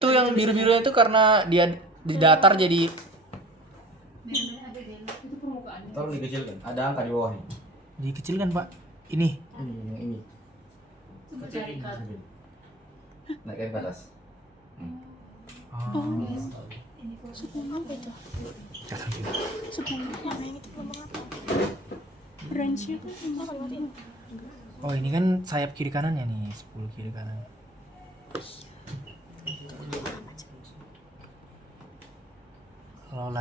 Itu yang biru-birunya itu karena dia di datar jadi Tolong dikecilkan. Ada angka di bawahnya. dikecilkan, Pak. Ini. Ini yang ini. Naikkan ke atas. Oh. Suku apa itu? Suku yang itu ngomong apa? Range itu apa lewat ini? Oh, ini kan sayap kiri kanannya nih, 10 kiri kanan. Kalau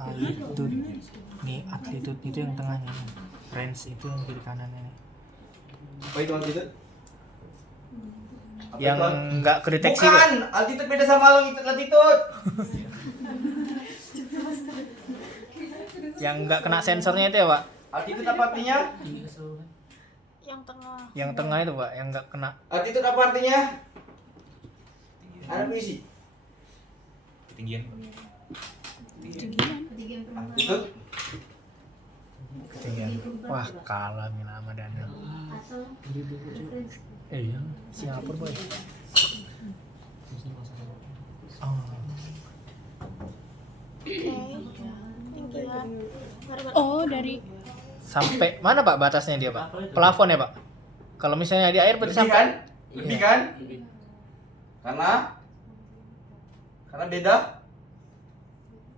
altitude nih, altitude itu yang tengahnya, range itu yang kiri kanannya nih. Apa itu altitude? Apa Yang itu? nggak kedeteksi. Bukan, altitude beda sama latitude. Yang nggak kena sensornya itu ya, Pak. Altitude apa artinya? Yang tengah. Yang tengah itu, Pak, yang nggak kena. Altitude apa artinya? Ada puisi. Ketinggian. Altitude. Ketinggian. Wah, kalah Mila sama Daniel. Iya, Singapura, Boy. Oh. Tinggian. Oh, dari Sampai mana, Pak, batasnya dia, Pak? Plafon ya, Pak? Kalau misalnya di air berarti Lebih sampai kan? Lebih kan? Karena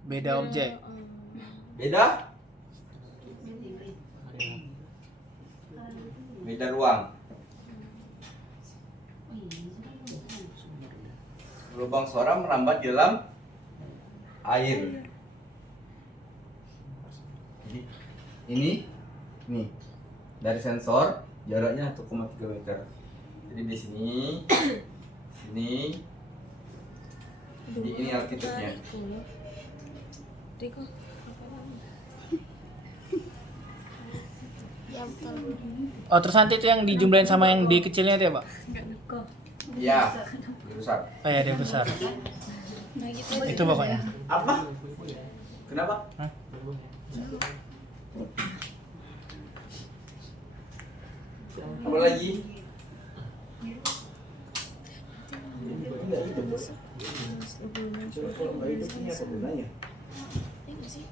beda objek. beda ruang. Lubang suara merambat di dalam air. Jadi ini nih dari sensor jaraknya 1,3 meter. Jadi di sini jadi ini altitude-nya. Riko. Ya betul. Oh, terus nanti itu yang dijumlahin sama yang D kecilnya itu ya, Pak? Iya, besar. Oh ya, dia besar. Nah gitu. Itu pokoknya. Apa? Kenapa? Hah? Apa lagi?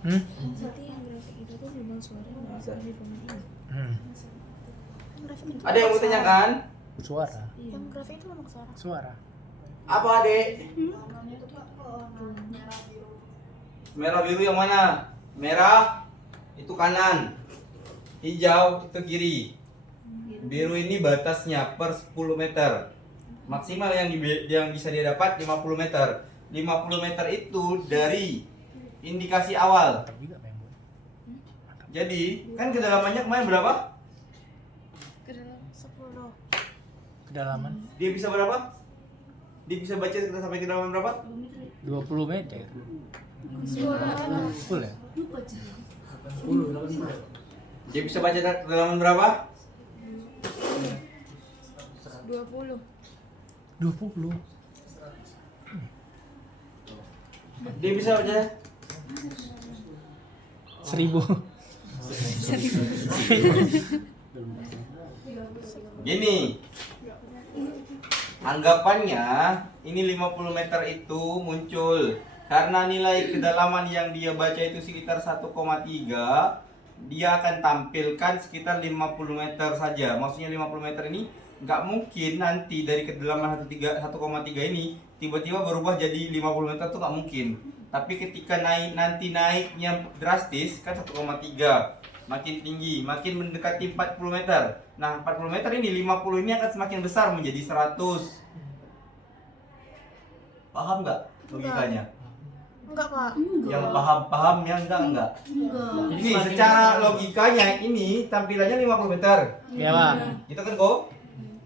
Hmm? Berarti yang grafik itu tuh lubang suara nggak bisa dipenuhi. Hmm. Grafik itu Ada yang mau tanyakan? Suara. yang grafik itu lubang suara. Suara. Apa, Adek? Merah biru yang mana? Merah itu kanan, hijau itu kiri. Biru ini batasnya per 10 meter. Maksimal yang bisa dia dapat 50 meter. 50 meter itu dari indikasi awal. Mantap juga, Pak, yang buat. Jadi, kan kedalamannya kemarin berapa? Ke dalam 10. Kedalaman Dia bisa berapa? Dia bisa baca sampai kedalaman berapa? 20 meter. Suara Full ya? Dia bisa baca kedalaman berapa? 20. 20. Dia bisa baca 1000. Gini, anggapannya ini 50 meter itu muncul karena nilai kedalaman yang dia baca itu sekitar 1,3, dia akan tampilkan sekitar 50 meter saja. Maksudnya 50 meter ini nggak mungkin nanti dari kedalaman 1,3 ini tiba-tiba berubah jadi 50 meter tuh nggak mungkin. Tapi ketika naiknya drastis kan 1,3 makin tinggi, makin mendekati 40 meter. Nah, 40 meter ini 50 ini akan semakin besar menjadi 100. Paham nggak logikanya? Enggak, Pak. Yang paham, yang enggak. Ini secara logikanya ini tampilannya 50 meter. Ya, Pak. Gitu kan, kok?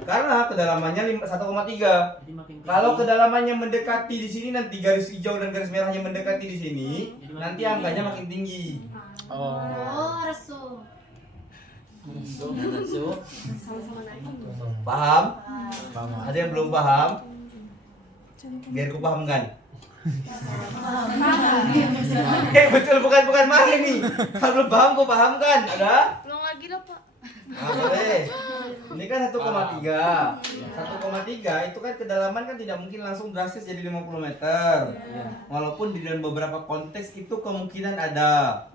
Karena kedalamannya 1,3. Kalau kedalamannya mendekati di sini, nanti garis hijau dan garis merahnya mendekati di sini, nanti angkanya makin tinggi. Oh. Resu. Paham? Paham. Ada yang belum paham? Biar ku pahamkan. Betul, bukan marah ini. Kalau belum paham ku pahamkan. Ada? Ulang lagi lah, Pak. Nah, boleh. Ini kan 1,3. 1,3 itu kan kedalaman kan tidak mungkin langsung drastis jadi 50 meter. Walaupun di dalam beberapa konteks itu kemungkinan ada.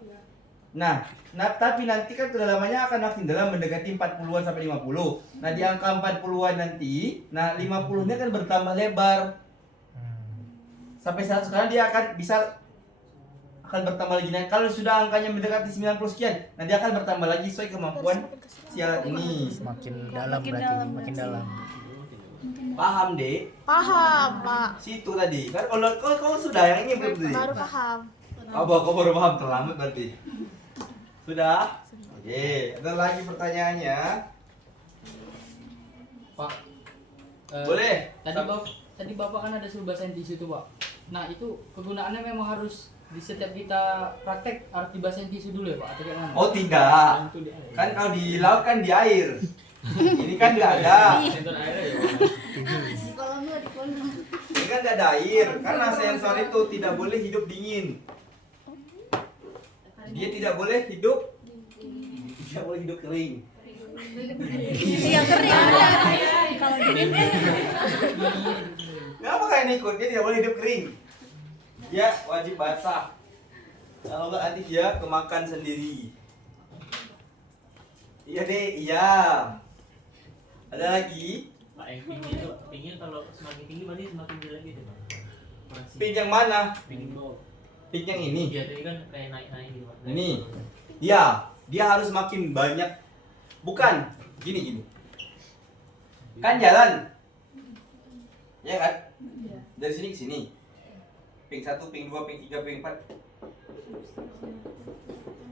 Nah, tapi nanti kan kedalamannya akan makin dalam mendekati 40-an sampai 50. Nah, di angka 40-an nanti, nah 50-nya kan bertambah lebar. Sampai 100 sekarang dia akan bertambah lagi. Nah, kalau sudah angkanya mendekati 90 sekian, nah dia akan bertambah lagi sesuai kemampuan si alat ini. Semakin dalam berarti, makin dalam. Paham, Dek? Paham, Pak. Situ tadi. Kan kalau kau sudah yang ini belum tadi? Baru paham. Kau baru paham, terlambat berarti. Sudah? Oke, ada lagi pertanyaannya? Pak, Boleh. tadi bapak kan ada suruh basahin tisu tuh, Pak. Nah, itu kegunaannya memang harus di setiap kita praktek harus dibasahin tisu dulu ya, Pak, atau kayak mana? Oh, tidak. Itu di air. Kan kalau di laut kan di air. Ini kan nggak ada. Sensor airnya ya, Pak. Ini kan nggak ada air. Karena sensor itu tidak boleh hidup dingin. Dia tidak boleh hidup kering. Iya kering. Kalau dingin Kenapa kalian ikut? Dia tidak boleh hidup kering. Dia wajib basah. Kalau nggak nanti dia kemakan sendiri. Iya deh, iya. Ada lagi? Pak, yang tinggi kalau semakin tinggi berarti semakin jelek gitu, Pak. Pink yang mana? Pink bawah. Pink yang ini. Iya, tadi kan kayak naik-naik gitu, Pak. Ini. Ya, dia harus makin banyak. Bukan, gini. Kan jalan. Ya kan? Dari sini ke sini. Pink 1, pink 2, pink 3, pink 4.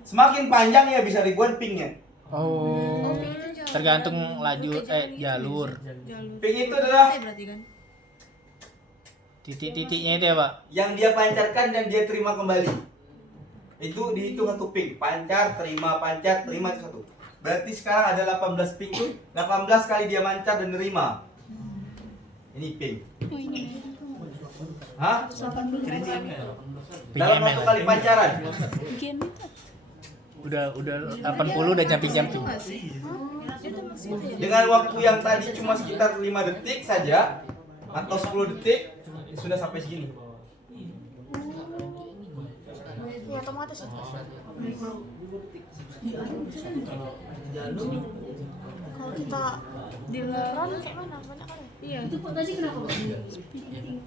Semakin panjang ya bisa ribuan pinknya. Oh, tergantung jalur. Pink itu adalah Titik-titiknya itu ya, Pak. yang dia pancarkan dan dia terima kembali. Itu dihitung satu ping. Pancar, terima itu satu. Berarti sekarang ada 18 ping tuh. 18 kali dia mancar dan nerima. Ini ping. Hah? Dalam satu kali pancaran. Udah 80 udah jumping-jumping. Dengan waktu yang tadi cuma sekitar 5 detik saja atau 10 detik sudah sampai segini. ya otomatis itu. Kalau kita di luaran kayak mana? Banyak kali. Iya. Itu kok tadi kenapa, Pak?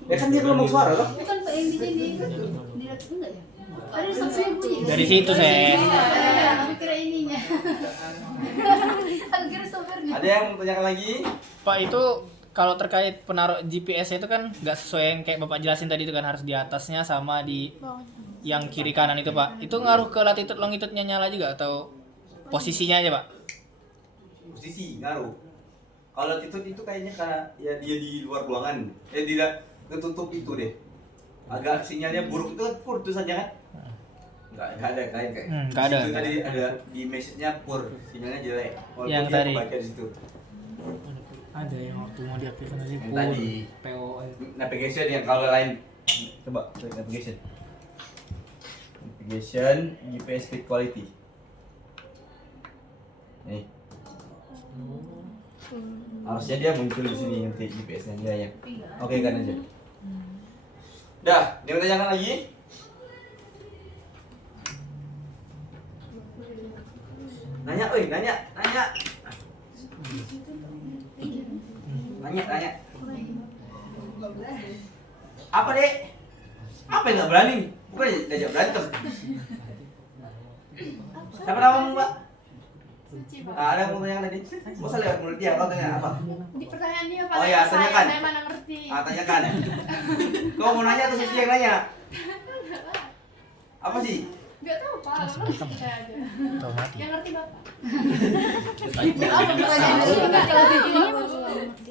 Ya kan dia gelombang suara loh. Bukan Pak yang di kan direct enggak ya? Ada saksinya bunyi. Dari situ saya. Aku kira ininya. Aku kira softwarenya. Ada yang mau tanyakan lagi? Pak, itu kalau terkait penaruh GPS itu kan nggak sesuai yang kayak Bapak jelasin tadi itu kan, harus di atasnya sama di Bawahnya. yang kiri kanan itu, Pak. Itu ngaruh ke latitude longitude-nya nyala juga atau posisinya aja, Pak? Posisi ngaruh. Kalau itu kayaknya karena ya dia di luar ruangan. Tidak ketutup itu deh. Agak sinyalnya buruk itu kan pur itu saja kan? Enggak ada kayak nggak ada. Itu tadi ada di message-nya pur, sinyalnya jelek. Walaupun Yang dia tadi. kebaca di situ. Ada yang waktu mau diaktifkan tadi Yang tadi PO navigation yang kalau lain coba klik navigation. Navigation GPS speed quality. Nih. Harusnya dia muncul di sini nanti GPS-nya dia ya. Oke kan aja. Dah, dia mau tanyakan lagi? Nanya, oi, nanya. Nanya. Apa, Dek? Apa yang nggak berani? Bukan diajak berantem. Siapa namamu, Mbak? Ada yang mau tanya tadi? Masa lewat mulut dia, kau tanya apa? Di pertanyaan dia Pak. Oh ya, tanyakan. Saya mana ngerti. Tanyakan. Kau mau nanya atau Susi yang nanya? Apa sih? Enggak tahu Pak. Saya aja. Atau mati. Yang ngerti Bapak. Apa pertanyaan itu? Enggak Kalau tahu. ini masuk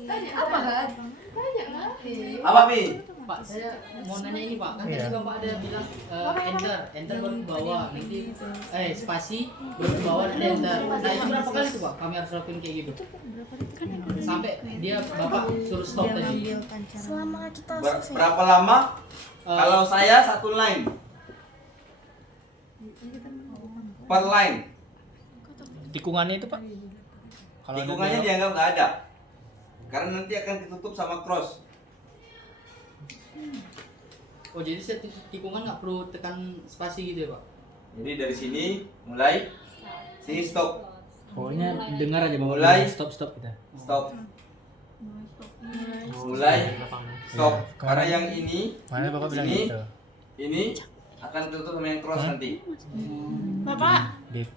Tanya apa kan? Tanya ngerti. Apa, Mi? Pak, saya mau nanya ini Pak, kan Iya. tadi Bapak ada bilang enter baru ke bawah, nanti spasi baru ke bawah dan enter. Nah itu berapa kali tuh Pak? Kami harus lakuin kayak gitu. Sampai dia Bapak suruh stop tadi. selama kita selesai. Berapa lama? Kalau saya satu line. Per line. Tikungannya itu, Pak. Kalau tikungannya ada- dianggap nggak ada. Karena nanti akan ditutup sama cross. Oh jadi saya tikungan nggak perlu tekan spasi gitu ya Pak? Jadi dari sini mulai sini stop. Pokoknya dengar aja bahwa Mulai. stop kita. Stop. Mulai stop. Iya, Karena kemarin- yang ini Mana Bapak bilang Ini. gitu? ini akan tutup sama yang cross nanti. Bapak,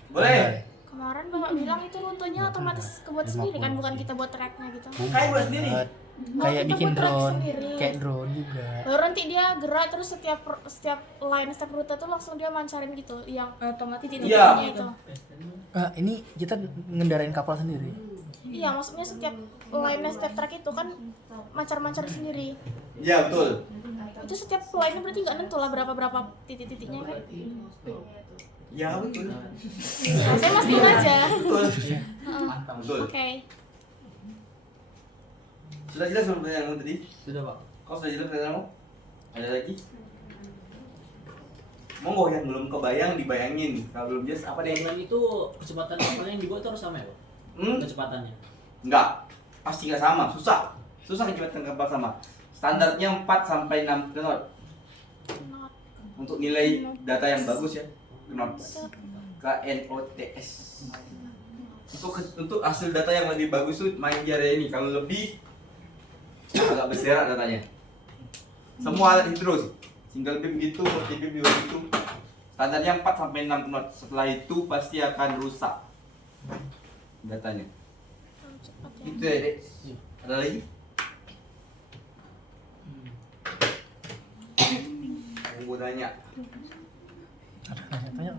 Boleh? kemarin Bapak bilang itu rutenya otomatis kebuat sendiri kan, bukan kita buat tracknya gitu. Kayak buat sendiri. Kayak kita bikin buat track drone, sendiri. kayak drone juga. Baru nanti dia gerak terus setiap line, setiap rute tuh langsung dia mancarin gitu, yang otomatis titik-titiknya itu. Ini kita ngendarain kapal sendiri. Iya, maksudnya setiap line, setiap track itu kan mancar-mancar sendiri. Iya betul. Itu setiap line berarti nggak nentu lah berapa titik-titiknya kan? Ya betul. Nah, saya mastiin aja. Betul. Heeh. Betul. Oke. Sudah jelas belum pertanyaanmu tadi? Sudah Pak. Kau sudah jelas pertanyaanmu? Ada lagi? Monggo yang belum kebayang dibayangin. Kalau belum jelas apa deh? Selain itu kecepatan kapalnya yang dibuat itu harus sama ya, Pak? Kecepatannya. Enggak. Pasti nggak sama. Susah. Susah kecepatan kapal sama. Standarnya 4 sampai 6 knot. Untuk nilai data yang bagus ya. Knots. KNOTS. Untuk hasil data yang lebih bagus tuh main di area ini. Kalau lebih agak berserak datanya. Semua alat hidro sih. Single beam gitu, multi beam juga gitu. Standarnya 4 sampai 6 knot. Setelah itu pasti akan rusak datanya. Cepat ya. Itu ya, Dek. Ada lagi? Mau nanya. Ada tanya.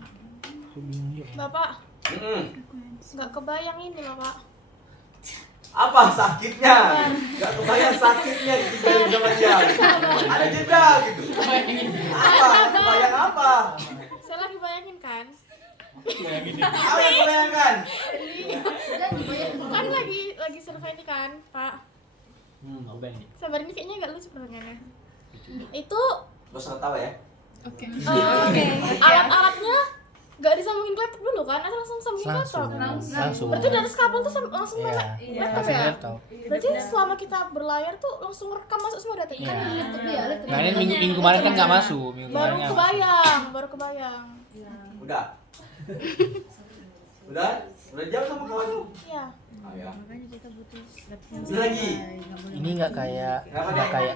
Aku bingung juga. Bapak, Hmm. nggak kebayang ini Bapak. Apa sakitnya? Gak kebayang sakitnya ditinggalin sama dia. Ada jeda gitu. Apa? Kebayang apa? Saya lagi bayangin kan. Apa yang kebayangkan? Kan lagi survei ini kan, Pak. Nggak bayang nih. Sabar, ini kayaknya agak lucu pertanyaannya. Itu Gak usah ketawa ya. alat-alatnya nggak disambungin ke laptop dulu kan? Atau langsung sambungin ke laptop? Langsung. Berarti dari kabel tuh langsung Iya. masuk laptop Langsung ya? laptop. Berarti selama kita berlayar tuh langsung rekam masuk semua data Iya. kan? Nah ini minggu kemarin kan nggak masuk. Minggu Baru kemarin nggak baru kebayang. Udah. Udah? Udah jauh sama kawanmu? Iya. Ayo. Ada lagi? Ini nggak kayak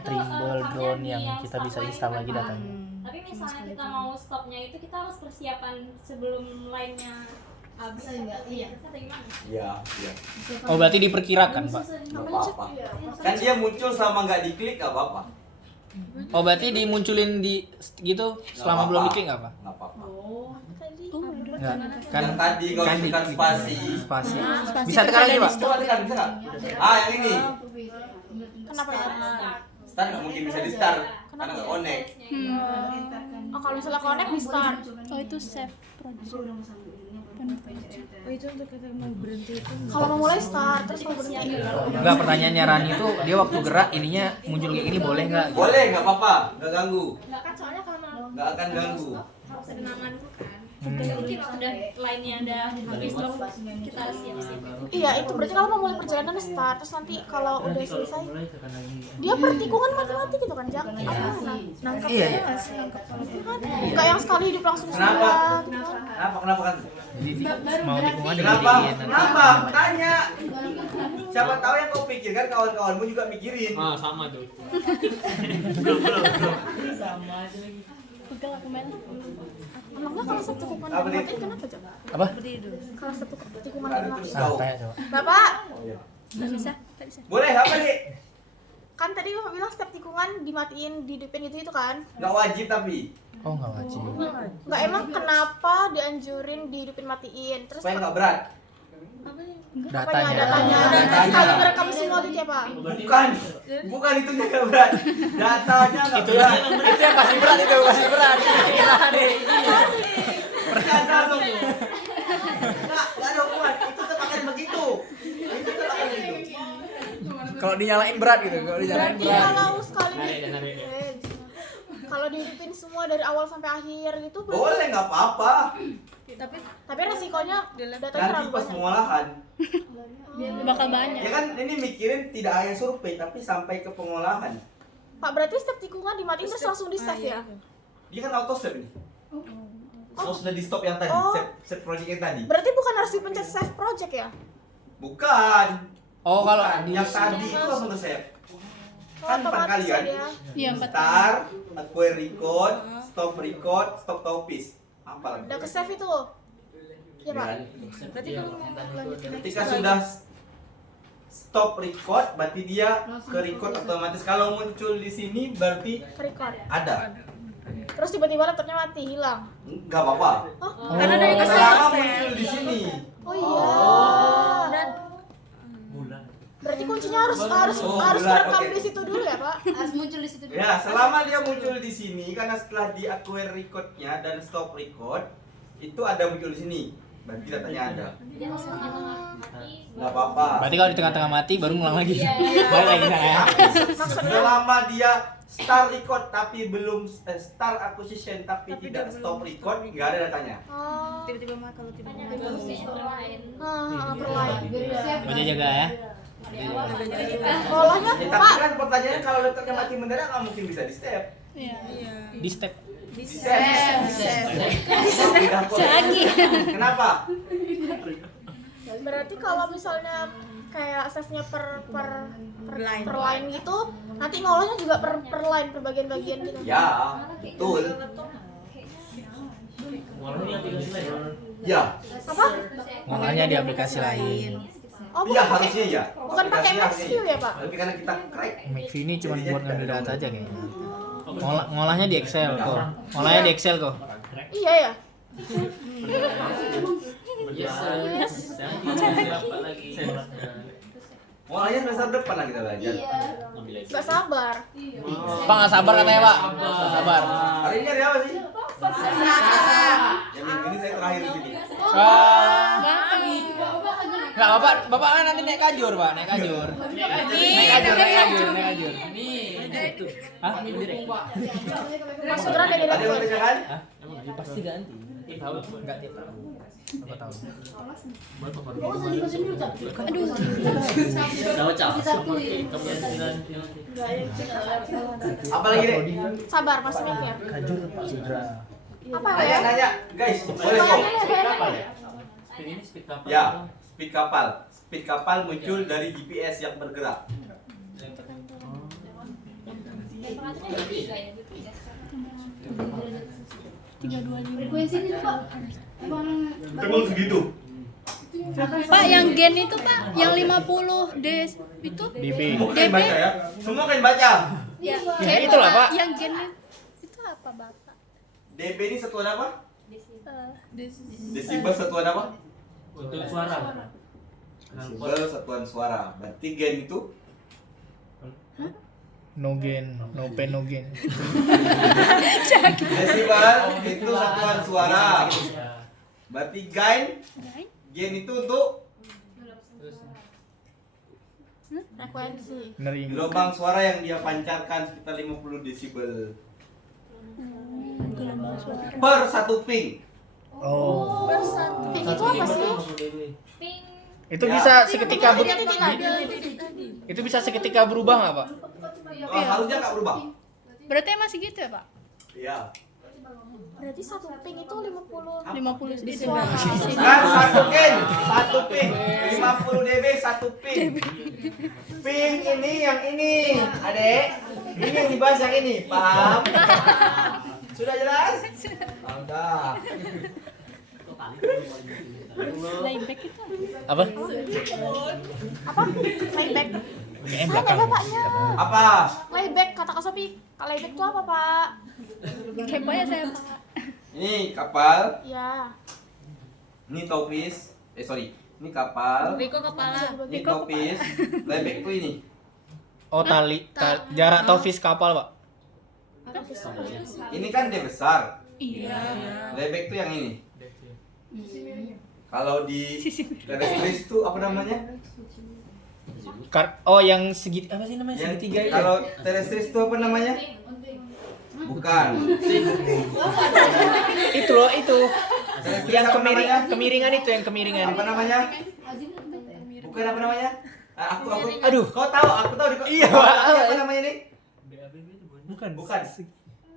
Trimble drone yang kita bisa install lagi datanya. Tapi misalnya kita mau stopnya itu kita harus persiapan sebelum line-nya habis atau gimana? Iya, iya. Oh berarti diperkirakan Pak? Gak apa-apa. Kan dia muncul selama nggak diklik gak apa-apa. Oh berarti dimunculin di gitu selama belum diklik nggak Pak? Gak apa-apa. Nggak. Yang tadi kalau kan tekan diklik. spasi. Spasi. Bisa tekan lagi Pak? Coba tekan, bisa nggak? Ah, yang ini. Kenapa ya? Start nggak mungkin bisa di start karena nggak connect. Oh, kalau misalnya connect di start. Oh itu save project. Oh itu untuk kita mau berhenti itu. Kalau mau mulai start, terus mau berhenti. Enggak, pertanyaannya Rani itu dia waktu gerak ininya muncul kayak gini boleh nggak? Boleh, nggak apa-apa, nggak ganggu, Enggak kan soalnya kalau mau nggak akan ganggu. harus ada nangan tuh kan. Mungkin sudah line-nya ada habis stop kita harus siap-siap. Iya, itu berarti kalau mau mulai perjalanan start, terus nanti kalau udah selesai dia pertikungan mati-mati gitu kan, Jak? Nangkap Iya, iya. nggak sih? Nggak yang sekali hidup langsung Kenapa? semua, gitu kan. Kenapa kan? Jadi mau tikungan Kenapa? digedein nanti. Kenapa? Tanya. Siapa tahu yang kau pikirkan kawan-kawanmu juga mikirin. Ah, sama tuh. Pegel aku main. Emangnya kalau satu tikungan Apa nih? dimatiin kenapa, Jak? Apa? Kalau satu tikungan Ada terus dimatiin. kau. Tanya coba. Bapak, Nggak bisa, nggak bisa. Boleh apa nih? kan tadi Bapak bilang setiap tikungan dimatiin, dihidupin gitu kan? Nggak wajib tapi Oh nggak wajib. Nggak, emang kenapa dianjurin dihidupin matiin? Terus supaya nggak berat. apanya? Datanya. Datanya. Sekali ngerekam semua gitu ya, Pak? Bukan itu nggak berat. Datanya nggak berat. Itu yang pasti berat itu pasti berat. Jangan langsung. Nggak ada hubungan. Itu tetap akan begitu. Itu tetap akan begitu. Kalau dinyalain berat gitu, kalau dinyalain Berarti berat. kalau sekali Narik. kalau dihidupin semua dari awal sampai akhir gitu berarti Boleh nggak apa-apa. Tapi resikonya datanya Nanti terlalu pas banyak. pengolahan, Bakal banyak. ya kan ini mikirin tidak hanya survei tapi sampai ke pengolahan. Pak, berarti step tikungan dimatiin terus langsung di save ya? Dia kan auto save ini. Oh, sudah di stop yang tadi, Oh. save project yang tadi. Berarti bukan harus dipencet save project ya? Bukan. Oh, kalau Bukan. Yang tadi itu langsung ke save. Kan 4 Otomatis kali kan? ya. Iya, 4 Start, acquire record, stop topis. Apa lagi? Udah ke save itu. Iya, Pak. Kan? Berarti kalau mau lanjutin lagi Ketika sudah stop record, berarti dia ke record otomatis. Kalau muncul di sini berarti Record. ada. Terus tiba-tiba laptopnya mati, hilang. Enggak apa-apa. Karena dari Nggak kesel Selama save. muncul di sini. Oh iya. bulan. Berarti kuncinya harus Oh, harus berat, kerekam oke. di situ dulu ya, Pak? Harus muncul di situ dulu. Ya, selama dia muncul di sini karena setelah di acquire recordnya dan stop record itu ada muncul di sini. Berarti datanya ada. Jadi kalau tengah-tengah mati, Enggak apa-apa. berarti kalau di tengah-tengah mati baru ngulang lagi. Iya. Balik lagi sana ya. Selama dia start record tapi belum start acquisition tapi tidak stop record, enggak ada datanya. Oh. tiba-tiba mah kalau Hanya tiba-tiba harus lain. Per line. Baca jaga ya. Olahnya, Ya, Pak. tapi kan pertanyaannya kalau laptopnya mati mendadak nggak mungkin bisa di step. Iya. Di step. Di step. Lagi. Kenapa? Berarti kalau misalnya kayak save-nya per line gitu, nanti ngolahnya juga per line, per bagian-bagian gitu. Ya, betul. Warnanya aplikasi lain. Ya, Apa? Ngolahnya di aplikasi lain. Oh, iya bukan harusnya ya. bukan pakai Aplikasinya MaxView ya, Pak? Tapi karena kita crack. McView ini cuma buat ngambil data aja kayaknya. Ngolahnya di Excel kok. Ngolahnya di Excel kok. Iya ya. Dapat lagi suratnya. Mulanya semester depan lah kita belajar. Gak sabar. Pak nggak sabar katanya Pak. Nggak sabar. Hari ini hari apa sih? Ya minggu ini saya terakhir di sini. Nggak bapak kan nanti naik kajur Pak, naik kajur. Naik kajur. Hah? Mas Sudra ada Ada yang mau direktur. ditanyakan? Pasti ganti. Tahu. Enggak tiap tahun. Berapa tahun? Apa lagi deh? Sabar, masih mikir. Kajur Pak Sudra. Apa ya? Nanya, guys, boleh kok. Bayangin ya, bayangin ya. Speed ini speed kapal. Ya, speed kapal. Speed kapal muncul dari GPS yang bergerak. Temperaturnya tiga ya, GPS. Frekuensi ini Pak. Emang segitu? Pak, yang gen itu Pak, yang 50 D itu DB. Semua kalian baca ya? Semua kalian baca. ya, Ya, itulah, Pak. Yang gen itu apa Bapak? DB ini satuan apa? Eh, Desibel satuan apa? Untuk suara. Desibel satuan suara. Berarti gen itu No gain, no pain, no gain. desibel itu satuan suara. Ya. Berarti gain itu untuk Frekuensi. Nerima. gelombang suara yang dia pancarkan sekitar 50 desibel per satu ping. Oh. Pink itu apa sih? Pink. Itu Ya. bisa seketika Titik ada. itu bisa seketika berubah nggak Pak? Oh, harusnya nggak berubah. berarti masih gitu ya Pak? Iya. Berarti satu pink itu 50 50 di suara. Kan satu ping 50 dB satu ping. Ping ini yang ini, adek. Ini yang dibahas yang ini, paham? Sudah jelas? Mantap. Layback itu Apa? Apa? Layback. Kayaknya Ada belakang. bapaknya. Apa? Layback, kata Kak Sofi. Layback itu apa, Pak? kepo ya saya Pak. Ini kapal, Ya. ini topis. Sorry. Ini kapal, Riko kepala. ini topis. Layback itu ini. Oh tali, jarak tofis kapal Pak. Ini kan dia besar. Iya. Layback itu yang ini. Kalau di terestris itu apa namanya? Oh yang segi apa sih namanya Yang segitiga itu? kalau terestris itu apa namanya? Bukan. Itu loh itu. Yang kemiringan itu yang kemiringan. Apa namanya? Azim itu bete. Bukan apa namanya? Aku Aduh. kau tahu, aku tahu di Iya, apa namanya ini? BABB itu Bukan. Bukan.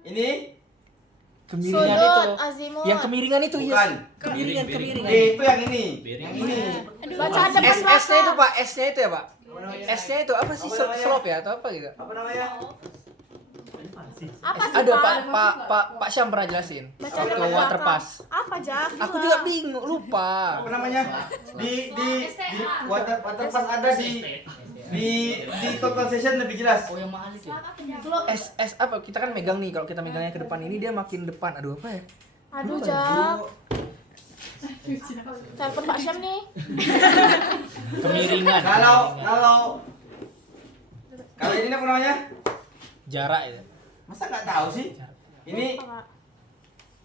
Ini Kemiringan Sudut, itu. azimut. Yang kemiringan itu bukan. Kemiringan. Itu yang ini. Yang ini. Bacaan depan S-nya itu belakang. Pak, S-nya itu ya Pak. Apa namanya? S-nya itu apa sih? Apa namanya? Slope ya atau apa gitu? Apa namanya? Apa sih, Aduh Pak? Pak Syam pernah jelasin. Bacaan Waktu depan water belakang. pass. Apa, Jak? Aku juga bingung, lupa. Apa namanya? Di water pass ada di total session lebih jelas. Oh yang mahal itu. S apa? Kita kan megang nih, kalau kita megangnya ke depan ini dia makin depan. Aduh apa ya? Aduh, Jak. Telepon Pak Syam nih. Kemiringan. Kalau ini apa namanya? Jarak itu. Masa nggak tahu sih? Ini Apa, Kak?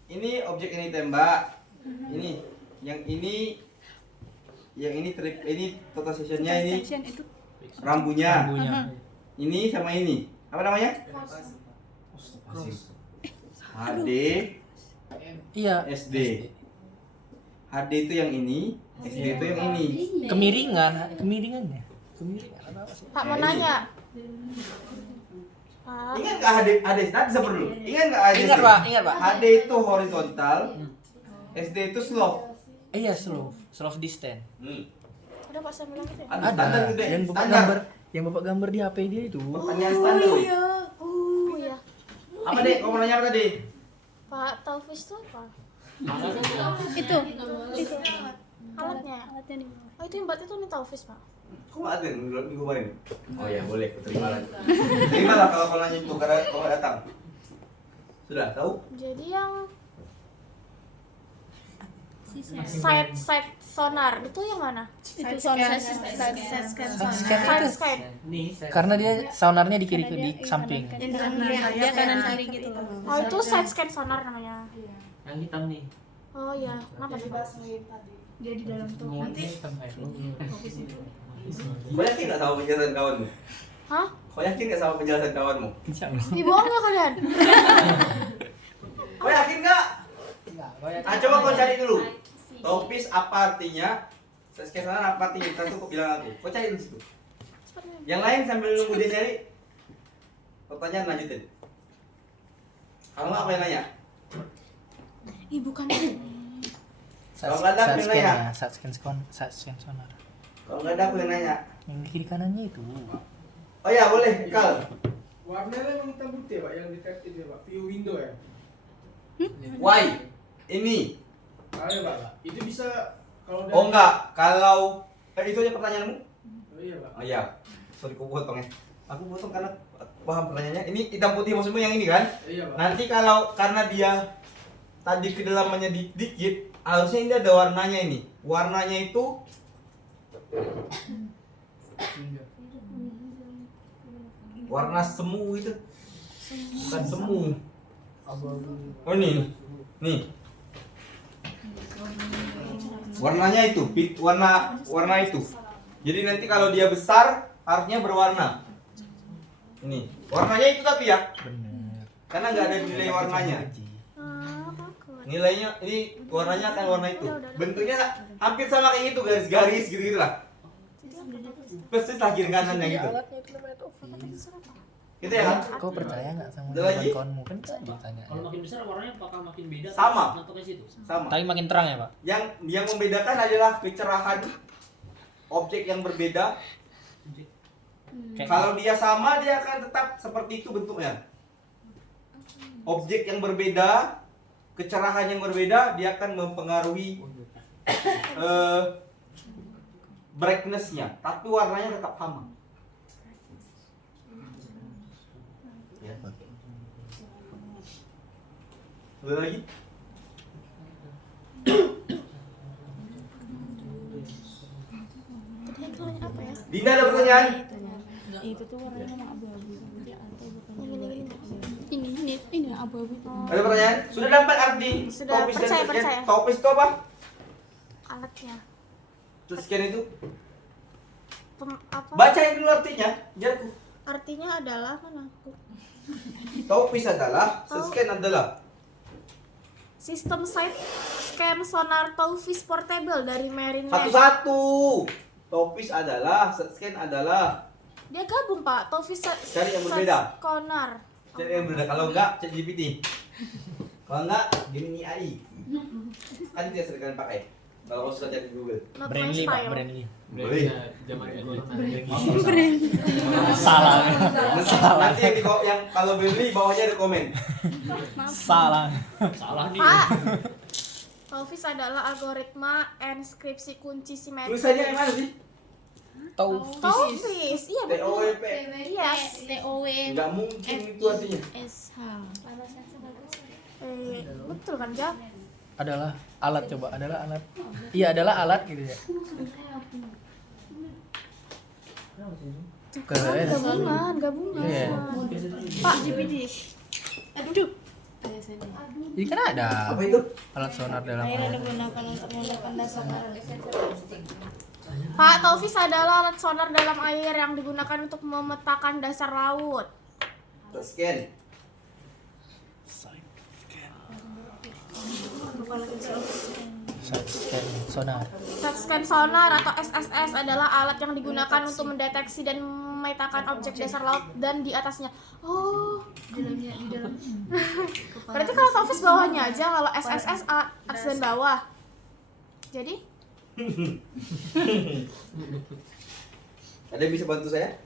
ini objek yang ditembak. Ini yang ini trip ini total sessionnya ini rambunya. Ini sama ini. Apa namanya? HD, Iya. SD. HD itu yang ini, SD itu yang ini. Kemiringannya. Kemiringan apa sih? Pak mau nanya. Pak. Ingat nggak HD nanti sabar dulu. Ingat nggak HD? Ingat Pak. HD itu horizontal, SD itu slope. Iya, slope distance. Ada Pak Syam bilang gitu ya? Ada standar Ada. gede. Yang Bapak gambar di HP dia itu. Pertanyaan standar. woy. Oh iya. Apa deh? Kau mau nanya apa tadi? Pak Taufis itu apa? Itu Alatnya. alatnya di bawah. Oh itu yang buat itu nih Taufis, Pak. Kok ada minggu kemarin? Oh ya boleh, terima lagi. Terimalah kalau kau nanya itu karena kau datang. Sudah tahu? Jadi yang side sonar itu yang mana? Itu sonar scan Side scan. Nih, Karena dia sonarnya di kiri di samping. yang di kanan dia kanan kiri gitu. Oh itu side scan sonar namanya. yang hitam nih. Oh iya. Kenapa tuh? Dia di dalam tuh. Kau yakin nggak sama penjelasan kawanmu? Hah? Kau yakin nggak sama penjelasan kawanmu? Ih bohong nggak kalian? Kau yakin nggak? Coba kau cari dulu. Topis apa artinya? Sekian sana apa artinya? Tentu kau bilang aku. Kau cari di situ. Yang lain sambil nunggu dia nyari. Pertanyaan lanjutin. Kalau nggak apa yang nanya? Ih bukan. Kalau nggak ada, aku yang nanya. Side scan sonar. Kalau nggak ada aku yang nanya. Yang di kiri kanannya itu. Oh ya boleh, Kal. Warnanya memang hitam putih Pak, yang dekat itu Pak, view window ya. Why? Ini. Ada Pak, itu bisa kalau Oh enggak, kalau itu aja pertanyaanmu? Oh iya Pak. Oh iya. Sorry aku potong ya. Aku potong karena paham pertanyaannya. Ini hitam putih maksudmu yang ini kan? Iya Pak. Nanti kalau karena dia tadi kedalamannya dikit, harusnya ini ada warnanya ini. Warnanya itu warna semu itu. Bukan semu. Oh ini. Nih. Warnanya itu, warna itu. Jadi nanti kalau dia besar harusnya berwarna. Ini. Warnanya itu tapi ya. Bener. Karena nggak ada nilai warnanya. Takut. Nilainya ini warnanya akan warna itu. Bentuknya hampir sama kayak gitu, garis-garis gitu-gitu lah. Persis lah kiri kanannya gitu. Gitu ya kan? Kau percaya nggak sama Ada lagi? kawanmu kan bisa ditanya. Kalau makin besar warnanya bakal makin beda. Sama. Nantoknya situ. Sama. Tapi makin terang ya Pak. Yang membedakan adalah kecerahan objek yang berbeda. Kayak Kalau dia sama dia akan tetap seperti itu bentuknya. Objek yang berbeda, kecerahan yang berbeda, dia akan mempengaruhi brightness-nya, tapi warnanya tetap sama. Ya. Ada lagi? Tadi yang nanya apa ya? Dinda ada pertanyaan? Itu tuh warnanya emang abu-abu. Dia atau bukan Yang gini. ini abu-abu itu. Ada pertanyaan? Sudah dapat arti Sudah, topis dan percaya, scan? percaya. Topis itu apa? Alatnya. Terus scan itu? Apa? Bacain dulu artinya, biar aku. Artinya adalah mana? Topis adalah, scan adalah. Sistem side scan sonar Taufis portable dari Marine Net. Satu-satu. Topis adalah, scan adalah. Dia gabung Pak, Taufis Cari yang berbeda. sonar. Cari yang berbeda. Kalau enggak, cek GPT. Kalau enggak, Gemini AI. Kan dia sering kalian pakai. Kalau kau sudah cari di Google. Not my Brandly Pak, style. Brandly. Boleh. Zaman corona. Salah. Nanti yang kalau beli bawahnya ada komen. Salah. Salah nih. Pak, Taufis adalah algoritma enskripsi kunci simetris. Tulisannya yang mana sih? Taufis, iya betul. TOWP. Yes. TOW Enggak mungkin itu artinya. SH. Betul kan, Ja? Adalah alat, coba adalah alat. Iya, adalah alat gitu ya. Keren. Gabungan. Iya. Pak, GPT. Aduh. Jadi kan ada Apa itu? alat sonar dalam Air air. digunakan untuk memudahkan dasar laut. Pak, Taufis adalah alat sonar dalam air yang digunakan untuk memetakan dasar laut. Scan. Scan sonar. Side scan sonar atau SSS adalah alat yang digunakan untuk mendeteksi dan memetakan objek dasar laut dan di atasnya. Oh, di dalam berarti kalau Taufis bawahnya aja, kalau SSS atas dan bawah. Jadi? Ada yang bisa bantu saya?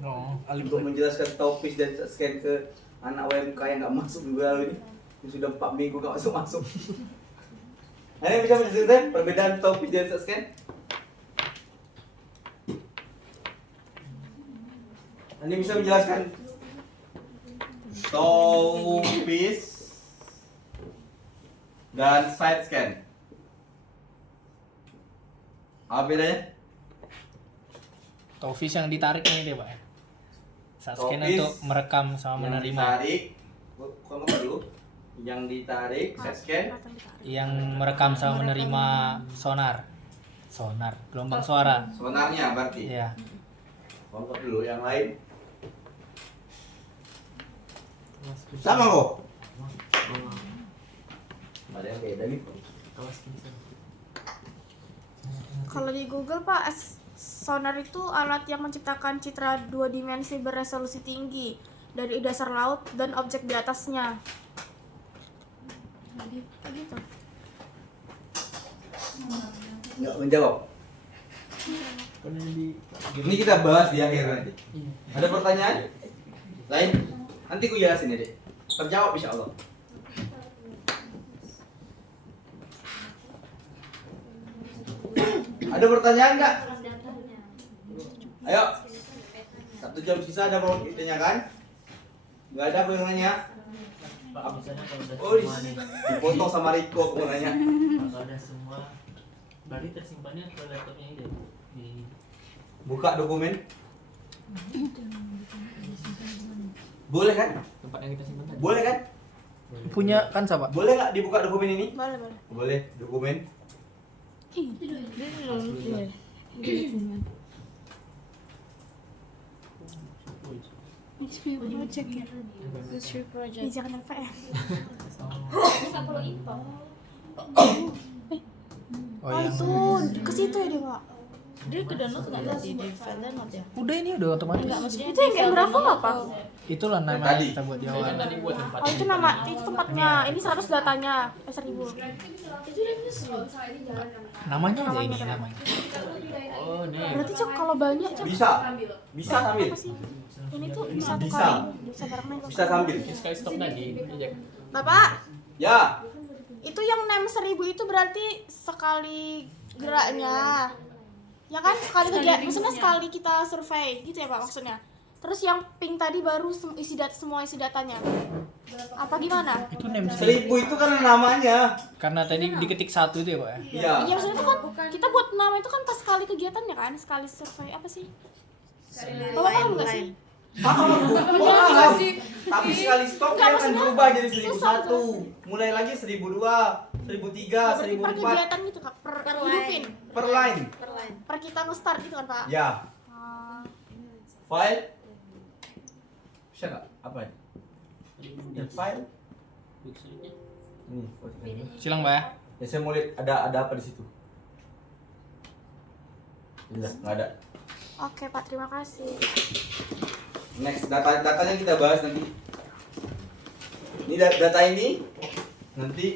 No, Untuk menjelaskan topis dan scan ke anak WMK yang nggak masuk juga ini. Yang sudah 4 minggu nggak masuk. Ada yang bisa menjelaskan perbedaan topis dan scan? Ada yang bisa menjelaskan topis dan side scan? Apa bedanya? Taufis yang ditarik ini deh Pak. Saat scan Taufis untuk merekam sama Yang menerima. ditarik, kamu apa dulu? Yang ditarik, side scan. Yang merekam sama menerima sonar. Sonar, gelombang suara. Sonarnya berarti. Iya. Angkat dulu yang lain. Sama kok. Ada yang beda nih. Kalau di Google Pak, sonar itu alat yang menciptakan citra 2 dimensi beresolusi tinggi dari dasar laut dan objek di atasnya. Kayak gitu. Enggak menjawab. Ini kita bahas di akhir nanti. Ada pertanyaan lain? Nanti ku jelasin ya, Dek. Terjawab insya Allah. Ada pertanyaan nggak? Ayo. 1 jam sisa ada mau ditanyakan? Nggak ada aku yang nanya. Pak, misalnya kalau udah Oh, semua nih, dipotong sama Riko aku mau nanya. kalau udah semua, berarti tersimpannya ke laptopnya itu di Buka dokumen. Boleh kan? tempat yang kita simpan tadi. Boleh kan? Punya kan siapa? Boleh nggak dibuka dokumen ini? Boleh, boleh. Boleh, dokumen. HP project ya. HP project. Jangan LVM. Nggak perlu impor. Oh, Oh, yang itu ke situ ya dia, Pak. Dia ke download nggak tadi di file download ya? udah ini udah otomatis. Enggak, maksudnya Itu yang game berapa nggak, Pak? Itulah nama Tadi. kita buat di Saya kan awal. tadi buat tempat Oh, itu nama, itu tempatnya. Ini 100 datanya. 1000. Itu udah bisa. Namanya aja ini namanya. Oh, nih. Berarti Cok kalau banyak Cok. Bisa. Bisa sambil. Apa sih? Ini tuh satu Bisa. kali bisa bareng main. Bisa sambil. Sekali stop lagi, ejek. Bapak, Ya. itu yang nem 1000 itu berarti sekali geraknya. Ya kan sekali kegiatan, maksudnya sekali kita survei gitu ya Pak maksudnya. Terus yang pink tadi baru semua isi datanya. Apa gimana? Itu name 1000 itu kan namanya. karena tadi diketik 1 itu ya Pak ya. Iya. Iya maksudnya itu kan kita buat nama itu kan pas sekali kegiatannya kan, sekali survei apa sih? Bapak paham nggak sih? Paham aku. Paham. Tapi sekali stop Enggak, dia akan maksudnya berubah jadi susah 1001. Mulai lagi 1002, 1003, Berarti per 1004 kegiatan gitu Kak, per hidupin, per line. per kita nge-start gitu kan Pak? Ya. Ah, File. Bisa nggak? Apa ini? File. Ini postingan ini. Silang Pak ya. Ya saya mau lihat ada apa di situ. Jelas nggak ada. Oke Pak, terima kasih. Next, datanya kita bahas nanti. Ini data ini nanti.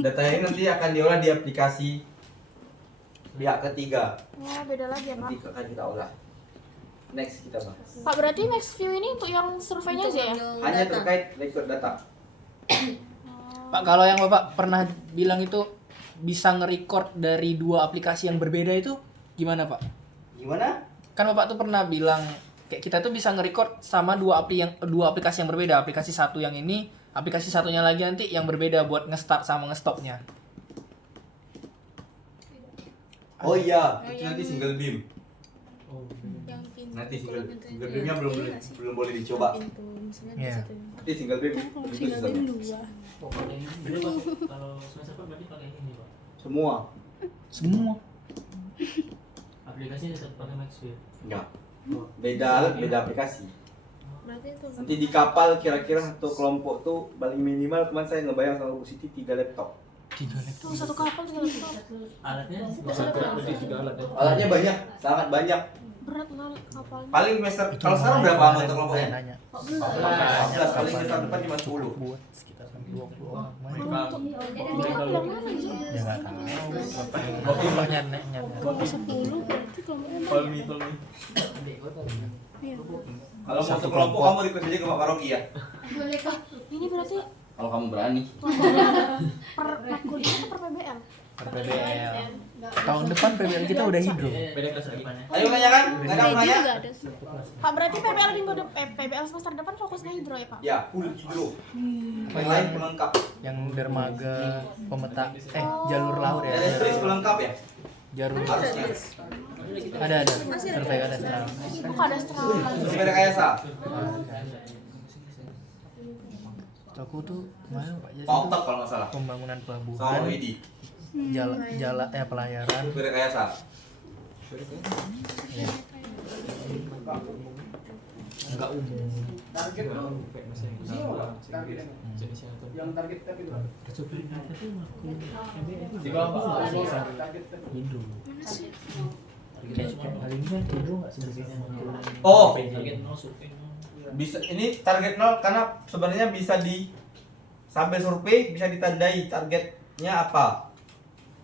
Data ini nanti akan diolah di aplikasi pihak ketiga. Oh, beda lagi ya Pak. Nanti akan kita olah. Next kita bahas. Pak, berarti Max View ini untuk yang surveinya aja ya? Hanya terkait record data. Pak, kalau yang Bapak pernah bilang itu bisa nge-record dari 2 aplikasi yang berbeda itu gimana Pak? Gimana? Kan Bapak tuh pernah bilang kayak kita tuh bisa nge-record sama 2 aplikasi yang berbeda. Aplikasi satu yang ini, aplikasi satunya lagi nanti yang berbeda buat nge-start sama nge-stopnya. Oh iya, itu nanti single beam. Yang pintu. Nanti single kalau beamnya belum boleh dicoba. Pintu, misalnya Iya. di situ. Nanti single beam Kalau itu single susah. beam 2. Pokoknya ini berarti pakai- kalau semester apa berarti pakai ini Pak. Semua. Semua. Aplikasinya tetap pakai Maxwell. Enggak. Beda aplikasi. Berarti itu Nanti di kapal kira-kira satu kelompok tuh paling minimal teman saya ngebayang sama Bu Siti 3 laptop. 3 laptop. Tuh, satu kapal 3 laptop. Alatnya Berarti 3 alat ya. Alatnya banyak, sangat banyak. Berat lah kapalnya. Paling semester kalau sekarang berapa anggota kelompoknya? Nanya. 14, paling semester depan cuma 10. Buat sekitar 20 orang. Untuk kapal yang mana sih? Ya nggak tahu. Bapak yang nanya. kalau 10 berarti kelompoknya Iya. Kalau Satu satu kelompok kamu ikut aja ke Pak Paroki ya. Boleh Pak. Ini berarti Kalau kamu berani. per kuliah atau per PBL? Per PBL. Tahun depan PBL kita udah hidro. beda kelas lagi Pak. Ayo nanya kan? Nggak ada yang Reji nanya? juga ada. Pak, berarti PBL minggu depan, PBL semester depan fokusnya hidro ya Pak? Ya, full hidro. Yang lain pelengkap. Yang dermaga, pemeta, jalur laut ya. Elektris pelengkap ya? Jalur Harusnya. ada. Survei ada sekarang. Kok ada setengah lagi? Terus rekayasa. Aku tuh kemarin Pak Jas Pak itu Oktak kalau nggak salah. pembangunan Sama pelabuhan, Widi. jala pelayaran. Terus rekayasa. Ya. Enggak umum. Target yang target tapi itu. Di bawah Target Hidro. Kayak kali ini kan hidro nggak sebagainya. Oh, Target 0 survei 0. bisa ini target 0 karena sebenarnya bisa di sampai survei bisa ditandai targetnya apa.